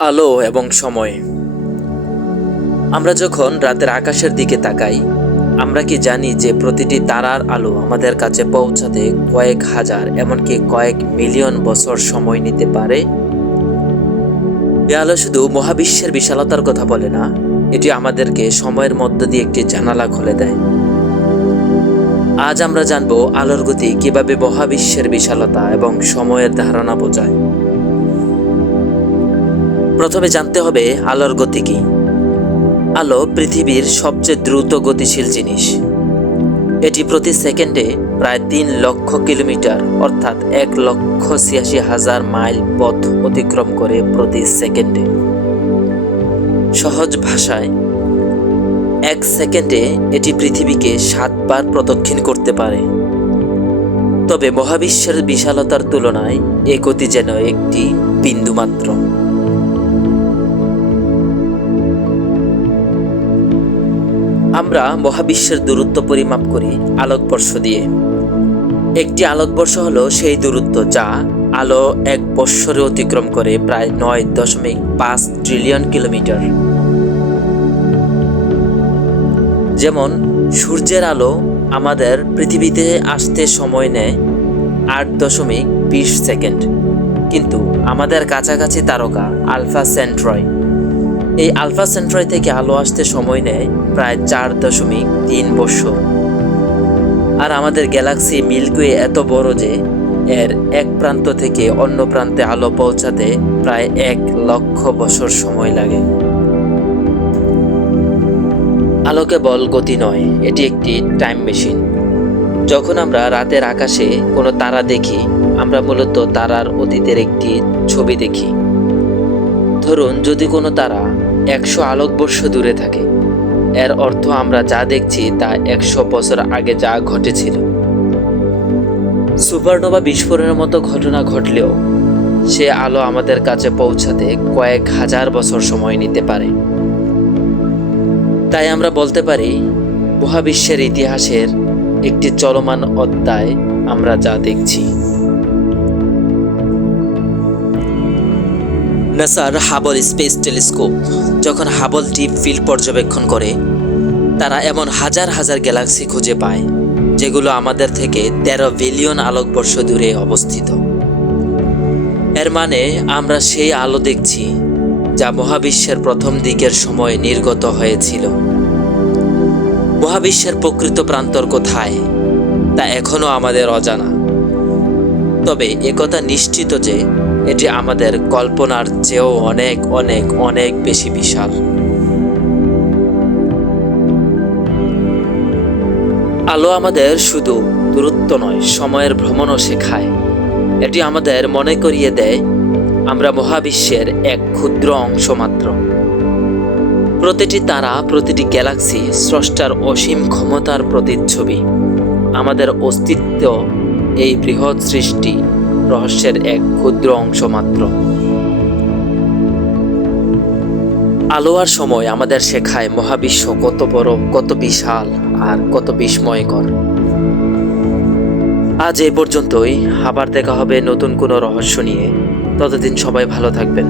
আলো এবং সময়। আমরা যখন রাতের আকাশের দিকে তাকাই, আমরা কি জানি যে প্রতিটি তারার আলো আমাদের কাছে পৌঁছাতে কয়েক হাজার এমনকি কয়েক মিলিয়ন বছর সময় নিতে পারে? এ আলো শুধু মহাবিশ্বের বিশালতার কথা বলে না, এটি আমাদেরকে সময়ের মধ্য দিয়ে একটি জানালা খুলে দেয়। আজ আমরা জানব আলোর গতি কিভাবে মহাবিশ্বের বিশালতা এবং সময়ের ধারণা বোঝায়। প্রথমে জানতে হবে আলোর গতি কি। আলো পৃথিবীর সবচেয়ে দ্রুত গতিশীল জিনিস। এটি প্রতি সেকেন্ডে প্রায় 3 লক্ষ কিলোমিটার অর্থাৎ 1,86,000 মাইল পথ অতিক্রম করে প্রতি সেকেন্ডে। সহজ ভাষায়, 1 সেকেন্ডে এটি পৃথিবীকে 7 বার প্রদক্ষিণ করতে পারে। তবে মহাবিশ্বের বিশালতার তুলনায় এ গতি যেন একটি বিন্দুমাত্র। আমরা মহাবিশ্বের দূরত্ব পরিমাপ করি আলোকবর্ষ দিয়ে। একটি আলোকবর্ষ হলো সেই দূরত্ব যা আলো 1 বৎসরে অতিক্রম করে, প্রায় 9.5 ট্রিলিয়ন কিলোমিটার। যেমন সূর্যের আলো আমাদের পৃথিবীতে আসতে সময় নেয় 8.20 সেকেন্ড, কিন্তু আমাদের কাছাকাছি তারকা আলফা সেন্ট্রয়, এই আলফা সেন্ট্রয় থেকে আলো আসতে সময় নেয় প্রায় 4.3 বৎসর। আর আমাদের গ্যালাক্সি মিল্কি ওয়ে এত বড় যে এর এক প্রান্ত থেকে অন্য প্রান্তে আলো পৌঁছাতে প্রায় 1 লক্ষ বছর সময় লাগে। আলো কেবল গতি নয়, এটি একটি টাইম মেশিন। যখন আমরা রাতের আকাশে কোনো তারা দেখি, আমরা মূলত তারার অতীতের একটি ছবি দেখি। ধরুন, যদি কোনো তারা 100 আলোকবর্ষ দূরে থাকে, এর অর্থ আমরা যা দেখছি তা 100 বছর আগে যা ঘটেছিল। সুপারনোভা বিস্ফোরণের মতো ঘটনা ঘটলেও সে আলো আমাদের কাছে পৌঁছাতে কয়েক হাজার বছর সময় নিতে পারে। তাই আমরা বলতে পারি, মহাবিশ্বের ইতিহাসের একটি চলমান অধ্যায় আমরা যা দেখছি। নাসার হাবল স্পেস টেলিস্কোপ যখন হাবল ডিপ ফিল্ড পর্যবেক্ষণ করে, তারা এমন হাজার হাজার গ্যালাক্সি খুঁজে পায় যেগুলো আমাদের থেকে 13 বিলিয়ন আলোকবর্ষ দূরে অবস্থিত। এর মানে আমরা সেই আলো দেখছি যা মহাবিশ্বের প্রথম দিকের সময় নির্গত হয়েছিল। মহাবিশ্বের প্রকৃত প্রান্তর কোথায় তা এখনো আমাদের অজানা, তবে একথা নিশ্চিত যে এটি আমাদের কল্পনার চেয়েও অনেক অনেক অনেক বেশি বিশাল। আলো আমাদের শুধু দূরত্ব নয়, সময়ের ভ্রমণও শেখায়। এটি আমাদের মনে করিয়ে দেয় আমরা মহাবিশ্বের এক ক্ষুদ্র অংশ মাত্র। প্রতিটি তারা, প্রতিটি গ্যালাক্সি স্রষ্টার অসীম ক্ষমতার প্রতিচ্ছবি। আমাদের অস্তিত্ব এই বৃহৎ সৃষ্টি রহস্যের এক ক্ষুদ্র অংশ মাত্র। আলো আর সময় আমাদের শেখায় মহাবিশ্ব কত বড়, কত বিশাল আর কত বিস্ময়কর। আজ এই পর্যন্তই, আবার দেখা হবে নতুন কোনো রহস্য নিয়ে। ততদিন সবাই ভালো থাকবেন।